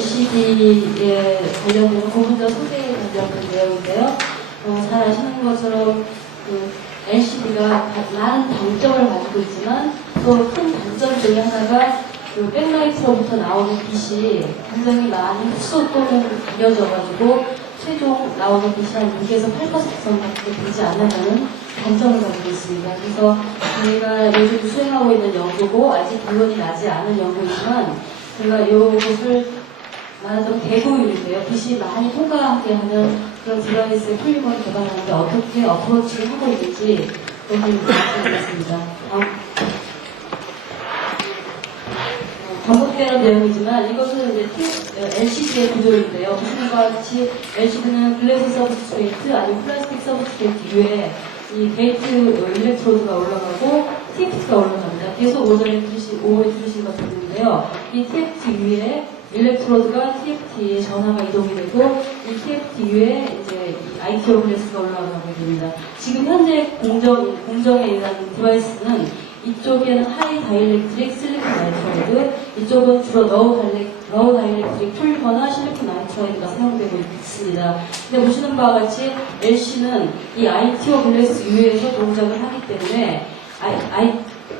LCD에 관련된 고분자 소재에 관련된 내용인데요. 잘 아시는 것처럼 LCD가 많은 장점을 가지고 있지만 또 큰 단점 중에 하나가 백라이트로부터 나오는 빛이 굉장히 많이 흡수 또는 가려져가지고 최종 나오는 빛이 한 6에서 8%밖에 되지 않는다는 단점을 가지고 있습니다. 그래서 저희가 요즘 수행하고 있는 연구고 아직 결론이 나지 않은 연구이지만 저희가 이것을 말하자면 대구율인데요. 빛이 많이 통과하게 하는 그런 디바이스의 폴리머를 개발하는데 어떻게 어프로치를 하고 있는지 여기 말씀드리겠습니다. 반복되는 내용이지만 이것은 이제 LCD의 구조인데요. 보시는 것 같이 LCD는 글래스 서브스트레이트 아니면 플라스틱 서브스트레이트 위에 이 게이트 일렉트로드가 올라가고 TFT가 올라갑니다. 계속 오전에 들으신 것 같은데요. 이 TFT 위에 일렉트로드가 TFT에 전하가 이동이 되고 이 TFT 위에 이제 ITO 글래스가 올라가게 됩니다. 지금 현재 공정에 의한 디바이스는 이쪽에는 하이 다이렉트릭 실리콘 나이트라이드, 이쪽은 주로 러우 다이렉트릭 폴리머나 실리콘 나이트라이드가 사용되고 있습니다. 근데 보시는 바와 같이 LC는 이 ITO 글래스 위에서 동작을 하기 때문에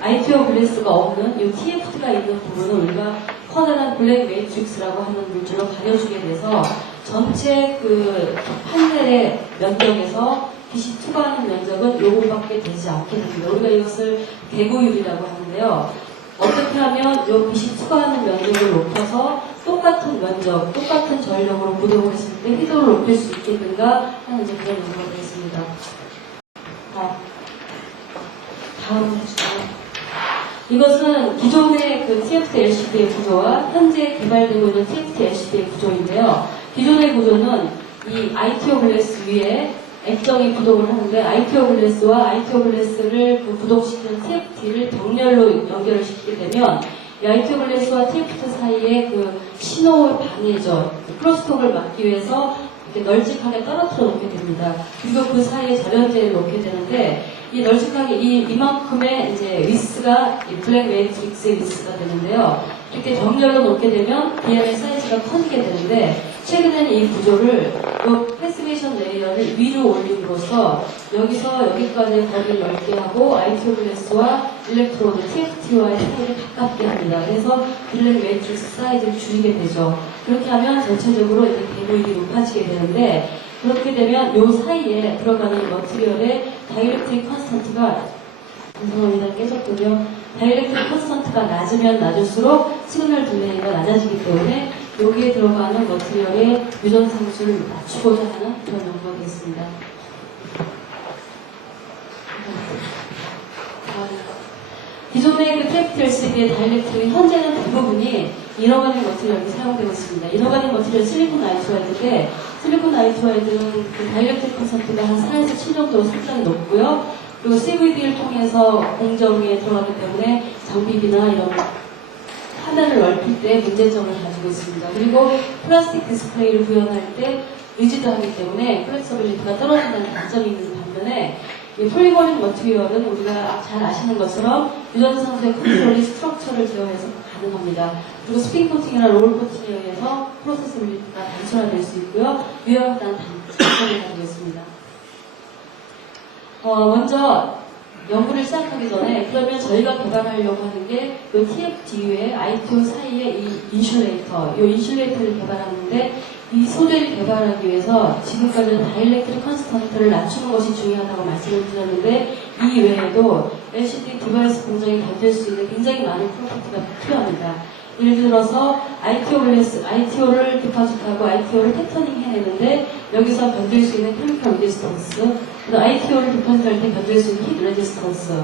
ITO 글래스가 없는 이 TFT가 있는 부분은 우리가 커다란 블랙 매트릭스라고 하는 물질로 가려주게 돼서 전체 그 판넬의 면적에서 빛이 투과하는 면적은 요것밖에 되지 않게 됩니다. 우리가 이것을 대구율이라고 하는데요. 어떻게 하면 요 빛이 투과하는 면적을 높여서 똑같은 면적, 똑같은 전력으로 구동을 했을 때 희도를 높일 수 있겠는가 하는 이제 그런 연구가 되겠습니다. 다음 해주세요. 이것은 기존의 그 TFT LCD의 구조와 현재 개발되고 있는 TFT LCD의 구조인데요. 기존의 구조는 이 ITO 글래스 위에 액정이 구동을 하는데 ITO 글래스와 ITO 글래스를 구동시키는 TFT를 병렬로 연결을 시키게 되면 이 ITO 글래스와 TFT 사이에 그 신호의 방해죠. 크로스톡을 막기 위해서 이렇게 널찍하게 떨어뜨려 놓게 됩니다. 그리고 그 사이에 절연제를 놓게 되는데 이 널찍하게 이만큼의 이제 위스가 블랙 매트릭스의 위스가 되는데요. 이렇게 병렬로 놓게 되면 BM의 사이즈가 커지게 되는데 최근에는 이 구조를 이 패시베이션 레이어를 위로 올림으로써 여기서 여기까지 거리를 넓게 하고 ITO 글래스와 일렉트로드 TFT와의 사이를 가깝게 합니다. 그래서 블랙 매트릭스 사이즈를 줄이게 되죠. 그렇게 하면 전체적으로 이제 대구율이 높아지게 되는데 그렇게 되면 이 사이에 들어가는 머티리얼의 다이렉트릭 컨스턴트가 죄송합니다. 깨졌군요. 다이렉트릭 컨스턴트가 낮으면 낮을수록 시그널 딜레이가 낮아지기 때문에 여기에 들어가는 머티리얼의 유전 상수를 낮추고자 하는 그런 연구가 되겠습니다. 기존의 그 TFT LCD의 다이렉트릭 현재는 대부분이 이너가닉 머티리얼이 사용되고 있습니다. 이너가닉 머티리얼 실리콘 나이트라이드인데 실리콘 나이트라이드는 그 다이렉트릭 컨센트가 한 4에서 7 정도로 상당히 높고요. 그리고 CVD를 통해서 공정에 들어가기 때문에 장비비나 이런 화면을 넓힐 때 문제점을 가지고 있습니다. 그리고 플라스틱 디스플레이를 구현할 때 리지드하기 때문에 플렉서빌리티가 떨어진다는 단점이 있는 반면에 이 폴리머릭 머티리얼은 우리가 잘 아시는 것처럼 유전상수의 컨트롤이 스트럭처를 제어해서 가능합니다. 그리고 스핀 코팅이나 롤 코팅에 의해서 프로세서빌리티가 단순화될 수 있고요. 유효하다는 단점을 가지고 있습니다. 먼저 연구를 시작하기 전에 그러면 저희가 개발하려고 하는 게 이 TFTU의 ITO 사이에 이 인슐레이터, 이 인슐레이터를 개발하는데 이 소재를 개발하기 위해서 지금까지는 다이렉트릭 컨스턴트를 낮추는 것이 중요하다고 말씀을 드렸는데 이 외에도 LCD 디바이스 공정에 견딜 수 있는 굉장히 많은 프로퍼티가 필요합니다. 예를 들어서 ITO를 디파짓하고 ITO를 패터닝 해내는데 여기서 견딜 수 있는 케미컬 레지스턴스, 그리고 ITO를 디파짓할 때 견딜 수 있는 히트 레지스턴스,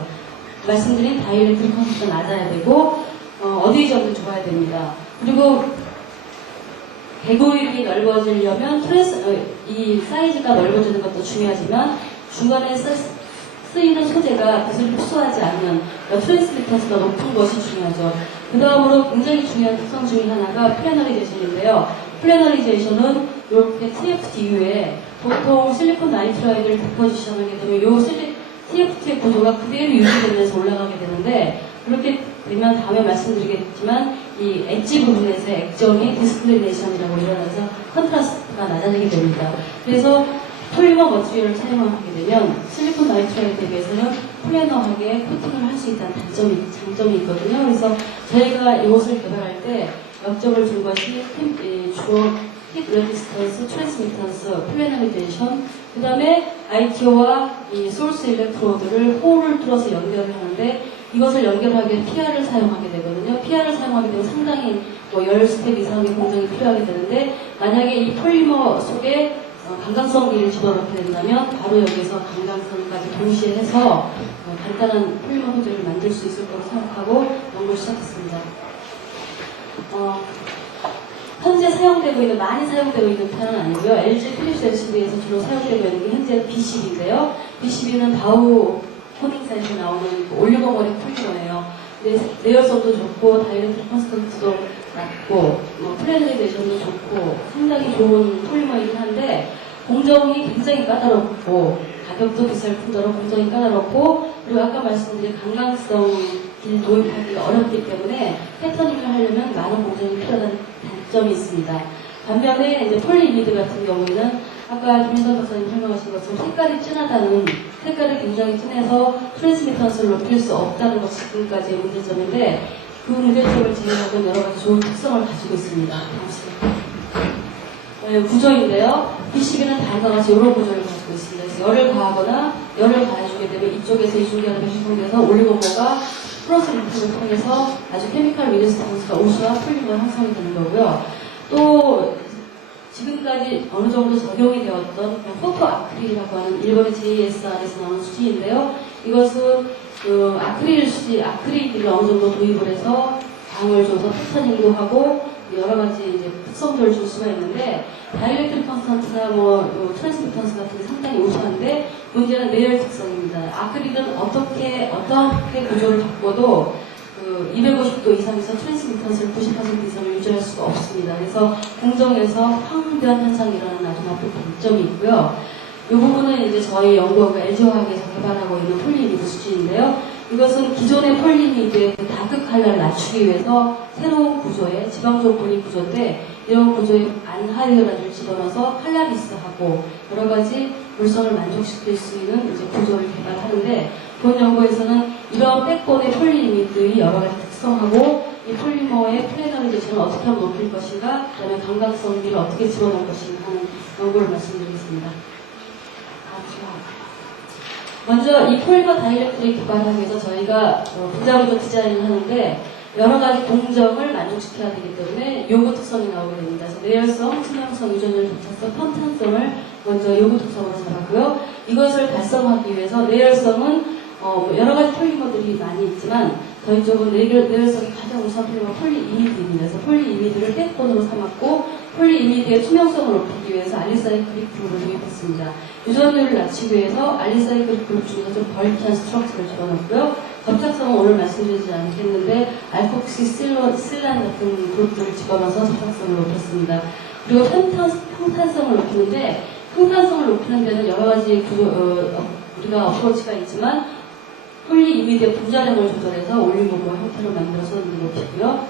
말씀드린 다이렉트릭 컨스턴트가 낮아야 되고 어디에 점을 줘야 됩니다. 그리고 대구율이 넓어지려면 이 사이즈가 넓어지는 것도 중요하지만 중간에 쓰이는 소재가 빛을 흡수하지 않는 트랜스미터스가 높은 것이 중요하죠. 그 다음으로 굉장히 중요한 특성 중에 하나가 플래너리제이션인데요. 플래너리제이션은 이렇게 TFT 이후에 보통 실리콘 나이트라이드를 디포지션하게 되면 이 TFT의 구조가 그대로 유지되면서 올라가게 되는데 그렇게 되면 다음에 말씀드리겠지만 이 엣지 부분에서의 액정이 디스플레이네이션이라고 일어나서 컨트라스트가 낮아지게 됩니다. 그래서 폴리머 머티리얼을 사용하게 되면 실리콘 나이트라이트에 비해서는 플래너하게 코팅을 할 수 있다는 장점이 있거든요. 그래서 저희가 이것을 개발할 때 역점을 준 것이 주로 힙 레지스턴스, 트랜스미턴스, 플래너리제이션, 그 다음에 ITO와 이 소스 일렉트로드를 홀을 뚫어서 연결을 하는데 이것을 연결하기 위해 PR을 사용하게 되거든요. PR을 사용하게 되면 상당히 뭐 10스텝 이상의 공정이 필요하게 되는데 만약에 이 폴리머 속에 강강성기를 집어넣게 된다면 바로 여기서 강강성까지 동시에 해서 간단한 폴리머 호재를 만들 수 있을 거라고 생각하고 연구를 시작했습니다. 현재 사용되고 있는, 많이 사용되고 있는 판은 아니고요. LG 필립스 LCD에서 주로 사용되고 있는 게 현재 B12인데요. B12는 바우 코딩사에서 나오는 올리고머리 폴리머예요. 근데 내열성도 좋고, 다이렉트 컨스턴트도 낮고, 플래너리제이션도 좋고, 상당히 좋은 폴리머이긴 한데, 공정이 굉장히 까다롭고, 가격도 비쌀 뿐더러 공정이 까다롭고, 그리고 아까 말씀드린 강강성을 도입하기 어렵기 때문에 패터닝을 하려면 많은 공정이 필요하다는 단점이 있습니다. 반면에 이제 폴리이미드 같은 경우에는 아까 김인선 박사님 설명하신 것처럼 색깔이 굉장히 진해서 트랜스미턴스를 높일 수 없다는 것이 지금까지의 문제점인데 그 문제점을 제외하고 여러 가지 좋은 특성을 가지고 있습니다. 구조인데요. B12는 다음과 같이 이런 구조를 가지고 있습니다. 그래서 열을 가하거나 열을 가해주게 되면 이쪽에서 이 중계하는 배수통에서 올리고머가 플러스 리프를 통해서 아주 케미칼 리지스턴스가 우수와 폴리머가 형성이 되는 거고요. 또 지금까지 어느 정도 적용이 되었던 포토 아크릴이라고 하는 일본의 JSR에서 나온 수지인데요. 이것은 그 아크릴 수지, 아크릴을 어느 정도 도입을 해서 광을 줘서 패터닝도 하고 여러 가지 이제 특성들을 줄 수가 있는데 다이렉트 컨스턴트나 트랜스미턴스 같은 게 상당히 우수한데 문제는 내열 특성입니다. 아크릴은 어떠하게 구조를 바꿔도 250도 이상에서 트랜스미턴스를 90% 이상을 유지할 수가 없습니다. 그래서 공정에서 황변 현상이 일어나는 아주 나쁜 단점이 있고요. 이 부분은 이제 저희 연구원과 LG화학에서 개발하고 있는 폴리이미드 수준인데요. 이것은 기존의 폴리이미드의 다크 칼라를 낮추기 위해서 새로운 구조의 지방 조건이 구조인데 이런 구조에 안하이드라를 집어넣어서 칼라리스하고 여러 가지 물성을 만족시킬 수 있는 이제 구조를 개발하는데 본 연구에서는 이런 백본의 폴리이미드의 여러 가지 특성하고 이 폴리머의 플래너리제이션을 어떻게 하면 높일 것인가, 그 다음에 강강성비를 어떻게 집어넣을 것인가 하는 연구를 말씀드리겠습니다. 먼저 이 폴리머 다이렉트를 개발하기 위해서 저희가 분자구조 디자인을 하는데 여러 가지 공정을 만족시켜야 되기 때문에 요구 특성이 나오게 됩니다. 그래서 내열성, 투명성, 유전율 독창성, 평탄성을 먼저 요구 특성으로 잡았고요. 이것을 달성하기 위해서 내열성은 여러 가지 폴리머들이 많이 있지만 저희 쪽은 내열성이 가장 우수한 폴리머 폴리이미드입니다. 그래서 폴리이미드를 백본으로 삼았고 폴리이미드의 투명성을 높이기 위해서 알리사이클릭 그룹을 도입했습니다. 유전율을 낮추기 위해서 알리사이클릭 그룹 중에서 좀 벌키한 스트럭처를 집어넣고요. 접착성은 오늘 말씀드리지 않겠는데 알폭시실란 같은 그룹들을 집어넣어서 접착성을 높였습니다. 그리고 평탄성을 높이는데 평탄성을 높이는 데는 여러 가지 우리가 어프로치가 있지만 폴리이미드의 분자량을 조절해서 올리고머 형태로 만들어서 높이고요.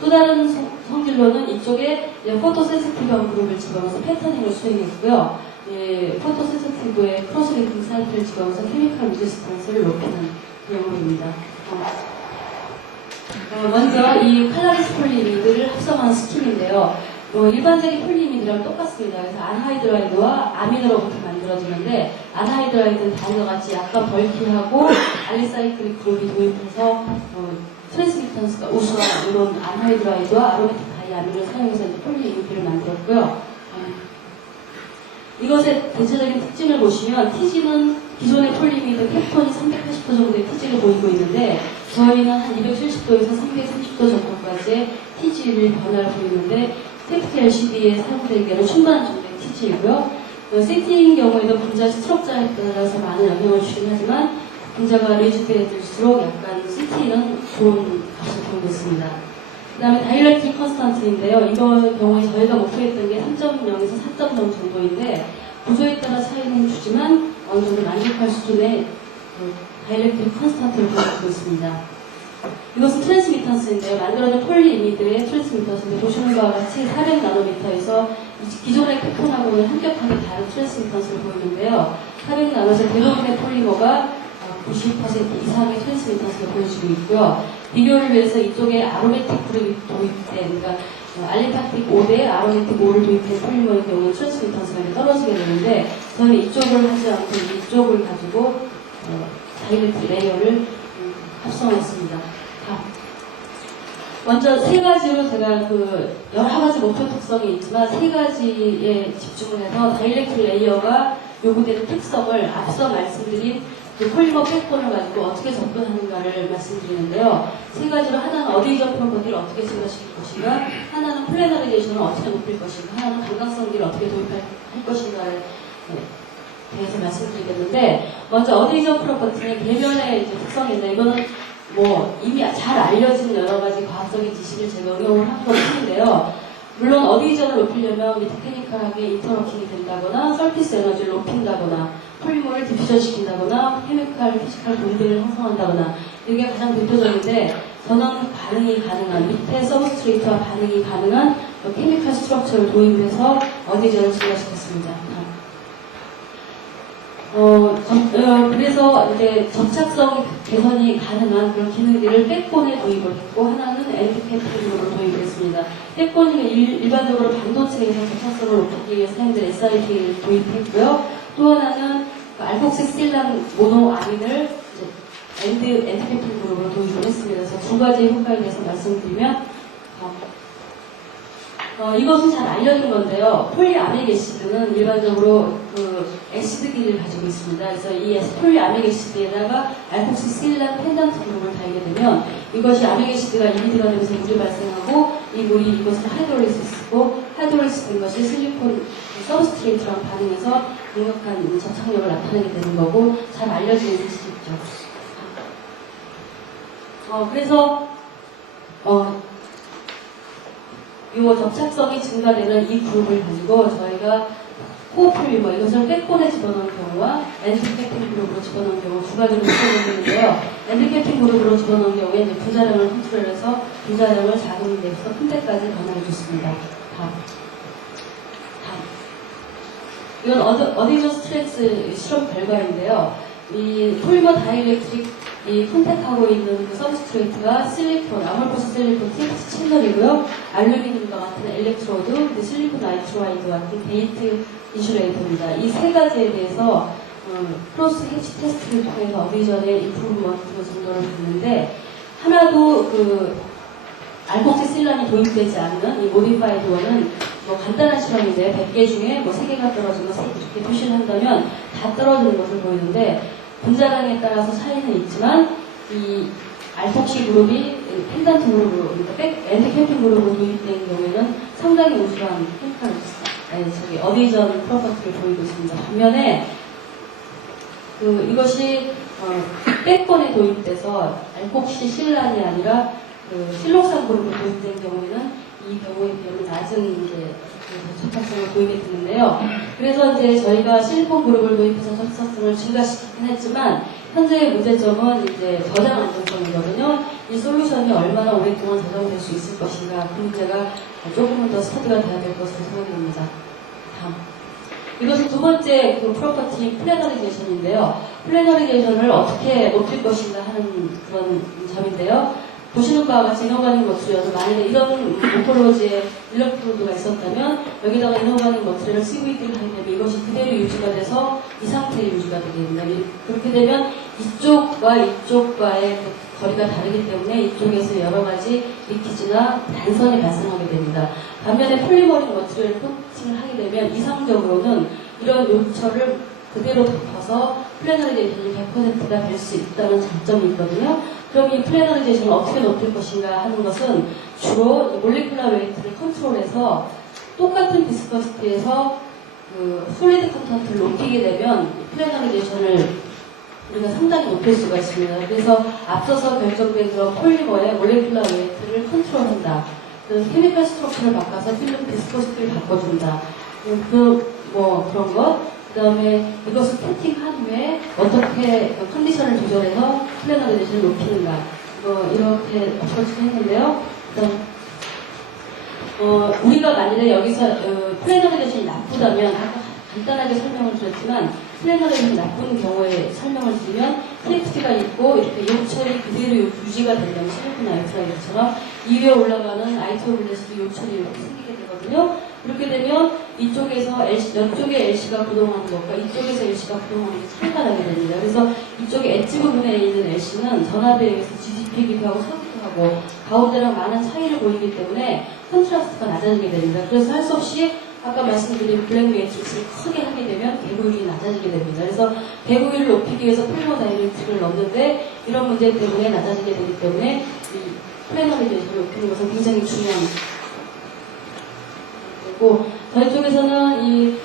또 다른 성질로는 이쪽에 포토센시티브한 그룹을 집어넣어서 패터닝을 수행했고요. 포토센시티브의 크로스리팅 사이트를 집어넣어서 케미칼 리지스턴스를 높이는 내용입니다. 먼저 이 칼라리스 폴리이미드를 합성한 스킨인데요. 일반적인 폴리이미드랑 똑같습니다. 그래서 안하이드라이드와 아미노로부터 만들어지는데 안하이드라이드는 다음과 같이 약간 벌키하고 알리사이클릭 그룹이 도입해서 트랜스미턴스가 우수한 이런 안하이드라이드와 아로메틱 다이아민을 사용해서 폴리이미드를 만들었고요. 이것의 대체적인 특징을 보시면 TG는 기존의 폴리이미드 캡톤이 380도 정도의 TG를 보이고 있는데 저희는 한 270도에서 330도 정도까지의 TG를 변화를 보이는데 TFT LCD에 사용되기에는 충분한 정도의 TG이고요. 세팅인 경우에도 분자 스트럭처에 따라서 많은 영향을 주긴 하지만 분자가 리지드해질수록 약간 CT는 좋은 값을 보이고 있습니다. 그 다음에 다이렉트 컨스턴트인데요. 이번 경우에 저희가 목표했던 게 3.0에서 4.0 정도인데 구조에 따라 차이는 주지만 어느 정도 만족할 수준의 다이렉트 컨스턴트를 보여주고 있습니다. 이것은 트랜스미턴스인데요. 만들어진 폴리이미드의 트랜스미턴스인데 보시는 바와 같이 400나노미터에서 기존의 패턴하고는 현격하게 다른 트랜스미턴스를 보이는데요. 400나노에서 대부분의 폴리머가 90% 이상의 트랜스미턴스를 보여주고 있고요. 비교를 위해서 이쪽에 아로매틱 그룹이 도입된, 그러니까 알리파틱 5대 아로매틱 5를 도입된 폴리머의 경우는 트랜스미턴스가 떨어지게 되는데 저는 이쪽을 하지 않고 이쪽을 가지고 다이렉트 레이어를 합성했습니다. 먼저 세 가지로 제가 여러 가지 목표 특성이 있지만 세 가지에 집중을 해서 다이렉트 레이어가 요구되는 특성을 앞서 말씀드린 폴리머 백본을 가지고 어떻게 접근하는가를 말씀드리는데요. 세 가지로 하나는 어디저 프로퍼티를 어떻게 증가시킬 것인가, 하나는 플래너리제이션을 어떻게 높일 것인가, 하나는 감각성기를 어떻게 도입할 것인가를 대해서 말씀드리겠는데, 먼저 어디저 프로퍼티는 계면의 특성인데 이거는 이미 잘 알려진 여러 가지 과학적인 지식을 제가 응용을 한 것인데요. 물론 어디전을 높이려면 테크니컬하게 인터러킹이 된다거나 서피스 에너지를 높인다거나 폴리머를 디퓨전 시킨다거나 케미칼, 피지컬 본딩을 형성한다거나 이게 가장 대표적인데 저는 반응이 가능한 밑에 서브스트레이트와 반응이 가능한 케미칼 스트럭처를 도입해서 어디전을 증가시켰습니다. 그래서 이제 접착성 개선이 가능한 그런 기능들을 백본에 도입을 했고 하나는 엔드캡팅으로 도입을 했습니다. 백본은 일반적으로 반도체에서 접착성을 높이기 위해 사용된 SiP를 도입했고요. 또 하나는 알kok시실란 모노아민을 엔드캡팅 그룹으로 도입을 했습니다. 그래서 두 가지 효과에 대해서 말씀드리면 이것은 잘 알려진 건데요. 폴리아믹 애시드는 일반적으로 애시드기를 가지고 있습니다. 그래서 이 폴리아믹 애시드에다가 알콕시실란 펜던트 그룹을 달게 되면 이것이 아믹 애시드가 이미드가 되면서 물이 발생하고 이 물이 이것을 하이드롤리시스고 하이드롤리시스 된 것이 실리콘 서브스트레이트랑 반응해서 강력한 접착력을 나타내게 되는 거고 잘 알려진 사실이죠. 그래서 이 접착성이 증가되는 이 그룹을 가지고 저희가 코어폴리머 이것을 백본에 집어넣은 경우와 엔드캡팅 그룹으로 집어넣은 경우 두 가지로 집어넣는데요. 엔드캡팅 그룹으로 집어넣은 경우에 이제 부자량을 컨트롤해서 부자량을 작은 데부터 큰 데까지 변화해줬습니다. 이건 어디저 스트렉스 실험 결과인데요. 이 폴리머 다이렉트릭 이 컨택하고 있는 그 서브스트레이트가 실리콘, 아몰포스 실리콘 TFT 채널이고요. 알루미늄과 같은 엘렉트로드, 실리콘 나이트라이드 같은 게이트 인슐레이터입니다. 이 세 가지에 대해서 크로스 해치 테스트를 통해서 어디전에 인프루먼트 정도를 봤는데 하나도 알콕시실란이 도입되지 않는 이 모디파이드 원은 간단한 실험인데 100개 중에 3개가 떨어지면 이렇게 표시를 한다면 다 떨어지는 것을 보이는데 분자량에 따라서 차이는 있지만 이 알톡시 그룹이 펜던트 그룹으로 그러니까 엔드캡팅 그룹으로 도입된 경우에는 상당히 우수한 케미칼 어디전 프로퍼티를 보이고 있습니다. 반면에 이것이 백본에 도입돼서 알콕시 실란이 아니라 실록산 그룹으로 도입된 경우에는 이 경우에 비하면 낮은 접착성을 도입해 드는데요. 그래서 이제 저희가 실리콘 그룹을 도입해서 접착성을 증가시키긴 했지만 현재의 문제점은 이제 저장 안정성이거든요. 이 솔루션이 얼마나 오랫동안 저장될 수 있을 것인가 그 문제가 조금은 더 스터디가 돼야 될 것으로 생각이 됩니다. 다음. 이것은 두 번째 프로퍼티 플래너리제이션인데요. 플래너리제이션을 어떻게 높일 것인가 하는 그런 점인데요. 보시는 바와 같이 이노가닉 머트리얼을 만약에 이런 모폴로지에 일렉트로드가 있었다면 여기다가 이노가닉 머트리얼을 CVD를 하게 되면 이것이 그대로 유지가 돼서 이 상태에 유지가 되게 됩니다. 그렇게 되면 이쪽과 이쪽과의 거리가 다르기 때문에 이쪽에서 여러 가지 리키지나 단선이 발생하게 됩니다. 반면에 폴리머릭 머트리얼 코팅을 하게 되면 이상적으로는 이런 요철을 그대로 덮어서 플래너리제이션이 100%가 될 수 있다는 장점이 있거든요. 그럼 이 플래너리제이션을 어떻게 높일 것인가 하는 것은 주로 몰리큘러 웨이트를 컨트롤해서 똑같은 비스커시티에서 솔리드 컨텐트를 높이게 되면 플래너리제이션을 우리가 상당히 높일 수가 있습니다. 그래서 앞서서 결정된 그런 폴리머의 몰리큘러 웨이트를 컨트롤한다. 그래서 케미컬 스트럭처를 바꿔서 필름 비스커시티를 바꿔준다. 그런 것. 그 다음에 이것을 세팅한 후에 어떻게 컨디션을 조절해서 플래너리제이션을 높이는가 이렇게 어프로치를 했는데요. 그다음 우리가 만일에 여기서 플래너레이션이 나쁘다면 아까 간단하게 설명을 드렸지만 플래너레이션이 나쁜 경우에 설명을 드리면 TXT가 있고 이렇게 요철이 그대로 유지가 되려면 실리콘 아이트라이드처럼 이 위에 올라가는 ITO 블레스도 요철이 이렇게 생기게 되거든요. 그렇게 되면 이쪽에서 이쪽에 LC가 구동하는 것과 이쪽에서 LC가 구동하는 게 차이가 나게 됩니다. 그래서 이쪽에 엣지 부분에 있는 LC는 전압에 의해서 뒤집히기도 하고 서기도 하고 가운데랑 많은 차이를 보이기 때문에 컨트라스트가 낮아지게 됩니다. 그래서 할 수 없이 아까 말씀드린 블랙 매트릭스를 크게 하게 되면 개구율이 낮아지게 됩니다. 그래서 개구율을 높이기 위해서 플리모 다이렉트를 넣는데 이런 문제 때문에 낮아지게 되기 때문에 이 플래너리제이션을 높이는 것은 굉장히 중요한 거고 저희 쪽에서는 이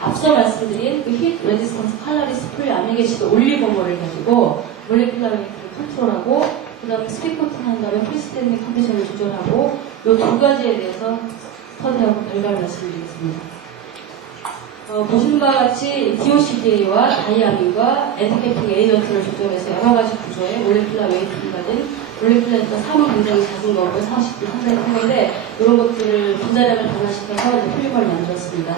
앞서 말씀드린 그 힛 레지스턴스 칼라리스 풀 아미게시드 올리고머를 가지고 몰레큘러 웨이트를 컨트롤하고 그 다음에 스피드 코팅 한 다음에 프리스탠딩 컨디션을 조절하고 이 두 가지에 대해서 스터디하고 결과를 말씀드리겠습니다. 보시는 바와 같이 DOCDA와 다이아민과 엔티캐핑 에이전트를 조절해서 여러 가지 구조의 몰레큘러 웨이트를 가진 몰레큘러가 사물 굉장히 작은 거고요. 30도 상당히 큰 건데 이런 것들을 분자량을 변화시켜서 이제 폴리머를 만들었습니다.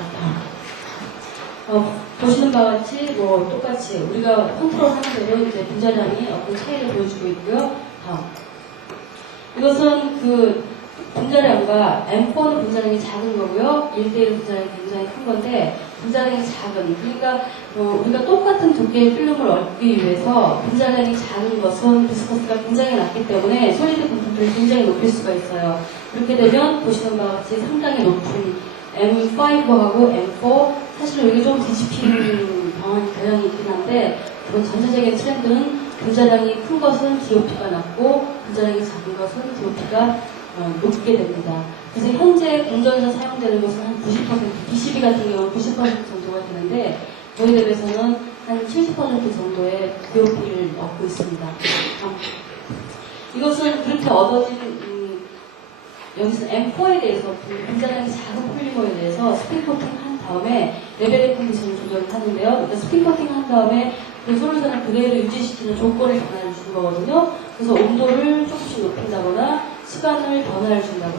보시는 바와 같이 똑같이 우리가 컨트롤하는 대로 이제 분자량이 어떤 차이를 보여주고 있고요. 다음. 이것은 그 분자량과 M4는 분자량이 작은 거고요. 1대1 분자량이 굉장히 큰 건데 분자량이 작은 그러니까 우리가 똑같은 두께의 필름을 얻기 위해서 분자량이 작은 것은 비스커스가 굉장히 낮기 때문에 솔리드 컨텐츠를 굉장히 높일 수가 있어요. 그렇게 되면 보시는 바와 같이 상당히 높은 M5하고 M4 사실 여기 좀 뒤집히는 경향이 있긴 한데 그런 전체적인 트렌드는 분자량이 큰 것은 DOP가 낮고 분자량이 작은 것은 DOP가 높게 됩니다. 그래서 현재 공전에서 사용되는 것은 한 90%, BCB 같은 경우는 90% 정도가 되는데 저희 랩에서는 한 70% 정도의 DOP를 얻고 있습니다. 이것은 그렇게 얻어진 여기서 M4에 대해서 분자량이 작은 폴리머에 대해서 스핀 코팅 한 다음에 레벨의 컨디션을 조절을 하는데요. 그러니까 스핀 코팅 한 다음에 그 솔루션을 그대로 유지시키는 조건을 변화를 주는 거거든요. 그래서 온도를 조금씩 높인다거나 시간을 변화를 준다고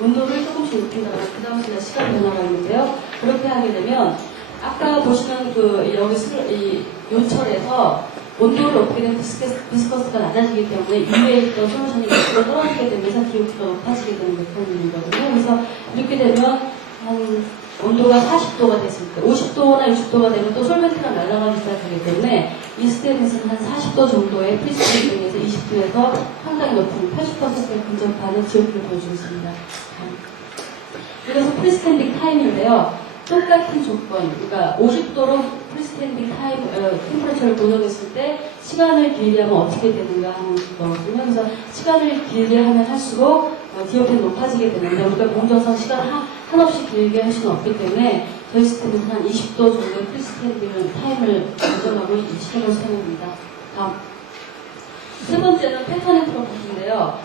온도를 조금씩 높인다거나 그 다음에 시간 변화가 있는데요. 그렇게 하게 되면 아까 보시는 여기 요철에서 온도를 높이게 되면 비스커스가 낮아지기 때문에 위에 있던 솔루션이 밑으로 떨어지게 되면서 DOP가 높아지게 되는 메커니즘이거든요. 그래서 이렇게 되면 한 온도가 40도가 됐을 때 50도나 60도가 되면 또 솔벤트가 날아가기 시작하기 때문에 이 스텝에서는 한 40도 정도의 프리스탠딩에서 20도에서 상당히 높은 80%에 근접하는 DOP를 보여주고 있습니다. 그래서 프리스탠딩 타임인데요. 똑같은 조건, 그러니까 50도로 프리스탠딩 타임, 템퍼레처를 조정했을 때 시간을 길게 하면 어떻게 되는가 하는 거거든요. 그래서 시간을 길게 하면 할수록 DOP는 높아지게 되는데 우리가 공정상 시간 한없이 길게 할 수는 없기 때문에 저희 시스템에서 한 20도 정도의 프리스탠딩 타임을 조정하고 시간을 사용합니다. 다음. 세 번째는 패터닝 프로퍼티인데요.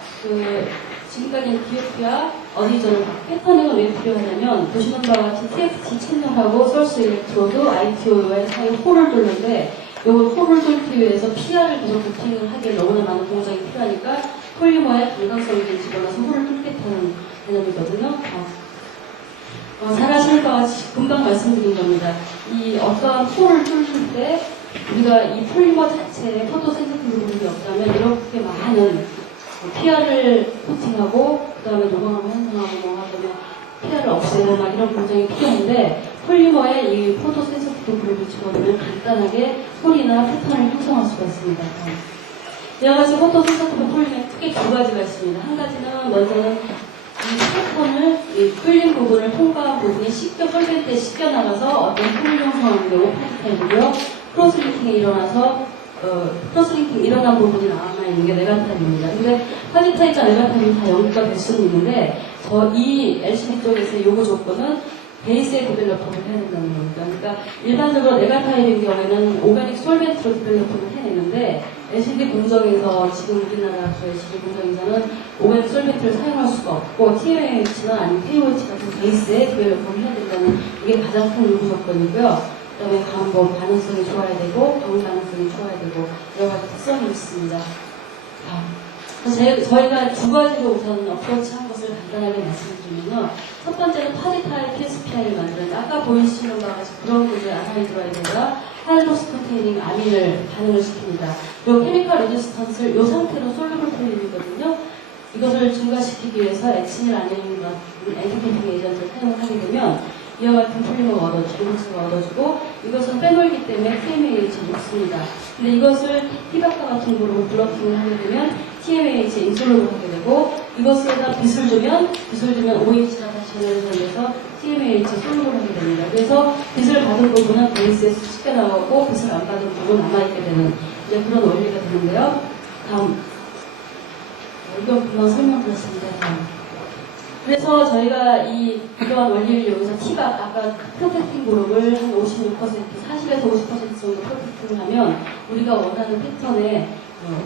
지금까지는 DOP와 어디저는 패터닝은 왜 필요하냐면 보시는 바와 같이 TXT 채널하고 소스 일렉트로드, ITO와의 사이 홀을 뚫는데 요걸 홀을 뚫기 위해서 PR을 계속 부팅을 하기에 너무나 많은 공정이 필요하니까 폴리머의 강강성이 집어넣어서 홀을 뚫겠다는 개념이거든요. 잘 아시는 바와 같이 금방 말씀드린 겁니다. 이 어떠한 홀을 뚫을 때 우리가 이 폴리머 자체에 포토센시티브 부분이 없다면 이렇게 많은 PR을 코팅하고 그 다음에 노광하고 현상하고 하면 PR을 없애고 막 이런 공정이 필요한데 폴리머에 이 포토 센서티브 그룹을 집어넣으면 간단하게 홀이나 패턴을 형성할 수가 있습니다. 여러 가지 포토 센서티브 폴리머에 크게 두 가지가 있습니다. 한 가지는 먼저는 이 패턴을 이 뚫린 부분을 통과한 부분이 솔벤트에 씻겨 나가서 어떤 폴리 형성하는 게 오파이타이고요. 크로스링킹이 일어나서 크로스링킹 일어난 부분이 남아있는 게 네가타입입니다. 근데 화이타입과 네가타입이 다 연구가 될 수는 있는데 이 LCD 쪽에서의 요구 조건은 베이스에 디벨로퍼를 해야 된다는 겁니다. 그러니까 일반적으로 네가타입인 경우에는 오가닉 솔벤트로 디벨로퍼를 해내는데 LCD 공정에서 지금 우리나라 LCD 공정에서는 오가닉 솔벤트를 사용할 수가 없고 TMH나 아니면 KOH 같은 베이스에 디벨로퍼를 해야 된다는 이게 가장 큰 요구 조건이고요. 그 다음에 가능성이 좋아야 되고, 병 가능성이 좋아야 되고, 여러 가지 특성이 있습니다. 그래서 저희가 두 가지로 우선 어프로치한 것을 간단하게 말씀드리면요. 첫 번째는 파리타입 PSPI를 만드는데 아까 보이시는 바와 같이 그런 분들 아나이드라이드가 하이드로스 컨테이닝 아민을 반응을 시킵니다. 그리고 케미컬 레지스턴스를 이 상태로 솔루블 폴림이거든요. 이것을 증가시키기 위해서 에치닐 아닌 엔티케이팅 에이전트를 사용을 하게 되면 이와 같은 폴리머가 얻어지고 이것은 빼놀기 때문에 TMAH를 녹습니다. 근데 이것을 피박과 같은 그룹을 블러킹을 하게 되면 TMAH 인솔로를 하게 되고 이것에다 빛을 주면 OH가 다시 전해를 돌려서 TMAH 솔로를 하게 됩니다. 그래서 빛을 받은 부분은 베이스에서 쉽게 나오고 빛을 안 받은 부분은 남아있게 되는 이제 그런 원리가 되는데요. 다음 이거 금방 설명드렸습니다. 그래서 저희가 이러한 원리를 여기서 티박, 아까 프로텍팅 그룹을 한 56%, 40에서 50% 정도 프로텍팅을 하면 우리가 원하는 패턴의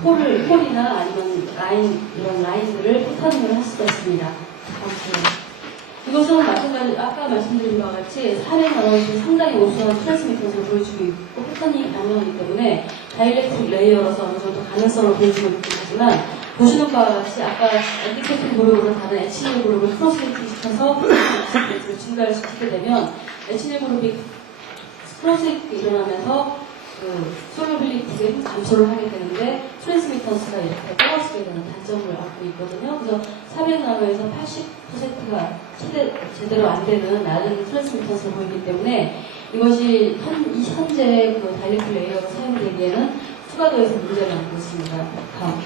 홀이나 아니면 이런 라인들을 패턴을 할 수가 있습니다. 이것은 마찬가지, 아까 말씀드린 바와 같이 400나노에서 상당히 우수한 트랜스미터를 보여주고 있고 패턴이 가능하기 때문에 다이렉트 레이어로서 어느 정도 가능성을 보여주고 있긴 하지만 보시는 바와 같이 아까 엔티케이팅 그룹으로 다른 H1 그룹을 크로스링킹 시켜서 증가를 시키게 되면 H1 그룹이 크로스링킹이 일어나면서 솔루빌리티를 감소를 하게 되는데 트랜스미턴스가 이렇게 떨어지게 되는 단점을 갖고 있거든요. 그래서 400나노에서 80%가 제대로 안 되는 낮은 트랜스미턴스를 보이기 때문에 이것이 현재 다이렉트 레이어로 사용되기에는 추가도에서 문제를 안고 있습니다. 다음.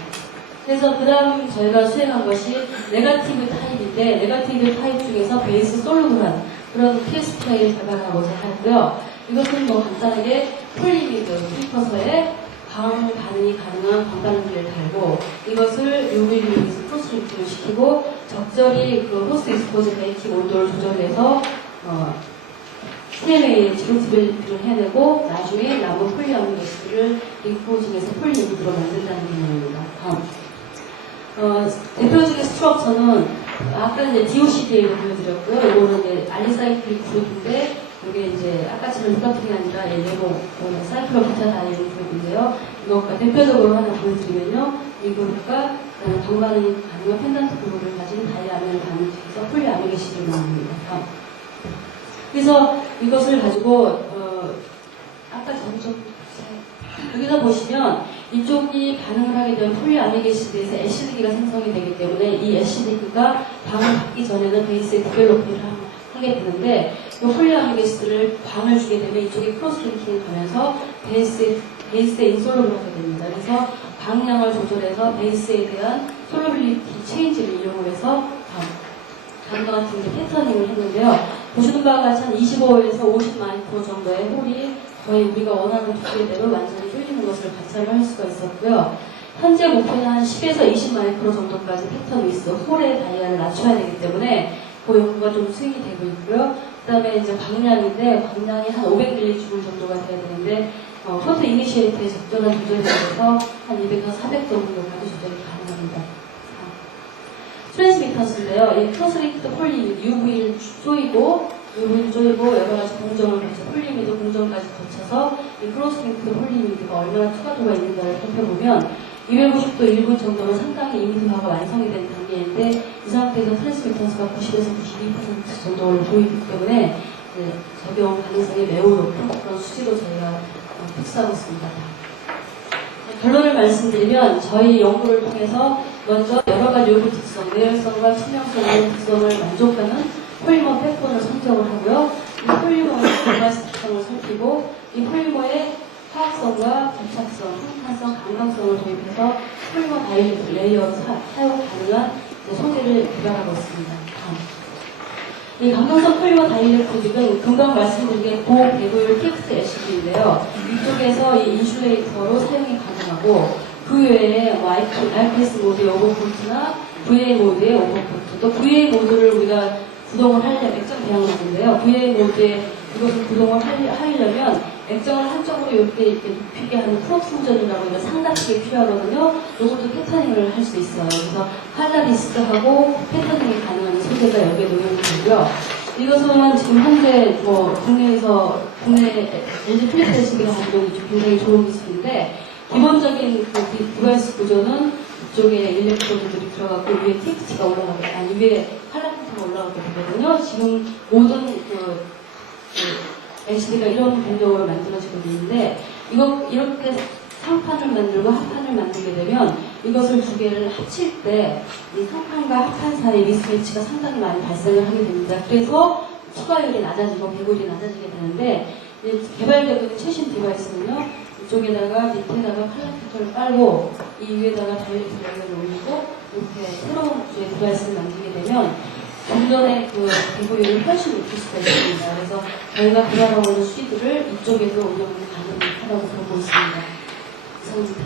그래서 그 다음 저희가 수행한 것이 네거티브 타입인데 네거티브 타입 중에서 베이스 솔루블한 그런 PSPI를 개발하고자 하고요. 이것은 간단하게 폴리미드 프리커서에 강한 반응이 가능한 광단기를 달고 이것을 UVB에서 크로스링킹을 시키고 적절히 호스트 익스포즈 베이킹 온도를 조절해서 TMAH로 디벨롭을 해내고 나중에 남은 폴리아민 가스를 링코징에서 폴리미드로 만든다는 개념입니다. 대표적인 스트럭처는 아까 이제 DOCDA를 보여드렸고요. 이거는 이제 알리사이클릭 그룹인데 이게 이제 아까처럼 루카팅이 아니라 레모 사이클로비타다이온 그룹인데요. 이거 대표적으로 하나 보여드리면요. 이 그룹과 방반응이 가능한 펜던트 그룹을 가진 다이아민을 반응시켜서 폴리아미게시를 만듭니다. 그래서 이것을 가지고 아까 여기서 보시면 이쪽이 반응을 하게 되면 폴리아미게시드에서 애시드기가 생성이 되기 때문에 이 애시드기가 방을 받기 전에는 베이스에 디벨로피를 하게 되는데 이 폴리아미게시드를 방을 주게 되면 이쪽이 크로스링킹이 가면서 베이스에 인솔로를 하게 됩니다. 그래서 방량을 조절해서 베이스에 대한 솔로빌리티 체인지를 이용을 해서 다음과 같은 패터닝을 했는데요. 보시는 바와 같이 한 25에서 50 마이크로 정도의 홀이 거의 우리가 원하는 두께대로 완전히 뚫리는 것을 관찰을 할 수가 있었고요. 현재 목표는 한 10에서 20 마이크로 정도까지 패턴 위스 홀의 다이아를 낮춰야 되기 때문에 그 연구가 좀 수행이 되고 있고요. 그 다음에 이제 방량인데 방량이 한 500mJ 정도가 돼야 되는데 포트 이니시에이트에 적절한 조절이 되어서 한 200에서 400 정도까지 조절이 가능합니다. 트랜스미터스인데요. 이 크로스링크드 폴리미드 UV를 쪼이고 여러 가지 공정을 거쳐 폴리미드 공정까지 거쳐서 이 크로스링크드 폴리미드가 얼마나 투과도가 있는가를 살펴보면 250도 1분 정도면 상당히 이미드화가 완성이 된 단계인데 이 상태에서 트랜스미터스가 90에서 92% 정도를 보이기 때문에 적용 가능성이 매우 높은 그런 수치로 저희가 특수하고 있습니다. 결론을 말씀드리면 저희 연구를 통해서 먼저 여러 가지 요구 특성, 내열성과 투명성 특성을 만족하는 폴리머 백본을 선정을 하고요. 이 폴리머의 개발스 특성을 살피고 이 폴리머의 화학성과 부착성, 항탄성, 강강성을 도입해서 폴리머 다이렉트 레이어 사용 가능한 소재를 개발하고 있습니다. 이 강강성 폴리머 다이렉트직은 금방 말씀드린 게 고배구율 TX 애시드인데요. 이쪽에서 이 인슐레이터로 사용이 가능하고 그 외에 IPS 모드의 오버포트나 VA 모드의 오버포트 또 VA 모드를 우리가 구동을 하려면 액정 배양모드인데요. VA 모드에 이것을 구동을 하려면 액정을 한쪽으로 이렇게 눕히게 하는 프롭 충전이라고 이거 상단식이 필요하거든요. 이것도 패터닝을 할 수 있어요. 그래서 할라디스크하고 패터닝이 가능한 소재가 여기에 놓여있는 거고요. 이것은 지금 현재 국내 LG 플리트 LCD가 가지고 있는 굉장히 좋은 기술인데 기본적인 그 디바이스 구조는 이쪽에 일렉트로드들이 들어가고 위에 TXT가 올라가게, 아니 위에 칼라피터가 올라가게 되거든요. 지금 모든 LCD가 이런 구조로 만들어지고 있는데 이렇게 상판을 만들고 합판을 만들게 되면 이것을 두 개를 합칠 때 이 상판과 합판 사이의 미스매치가 상당히 많이 발생을 하게 됩니다. 그래서 추가율이 낮아지고 배율이 낮아지게 되는데 이제 개발되고 있는 최신 디바이스는요. 이쪽에다가 밑에다가 칼라피터를 깔고 이 위에다가 다이렉트 레이어를 올리고 이렇게 새로운 구조의 디바이스를 만들게 되면 전전의 그 배율을 훨씬 높일 수가 있습니다. 그래서 저희가 개발하고 있는 수리들을 이쪽에서 운영을 가능하다고 보고 있습니다. 이상입니다.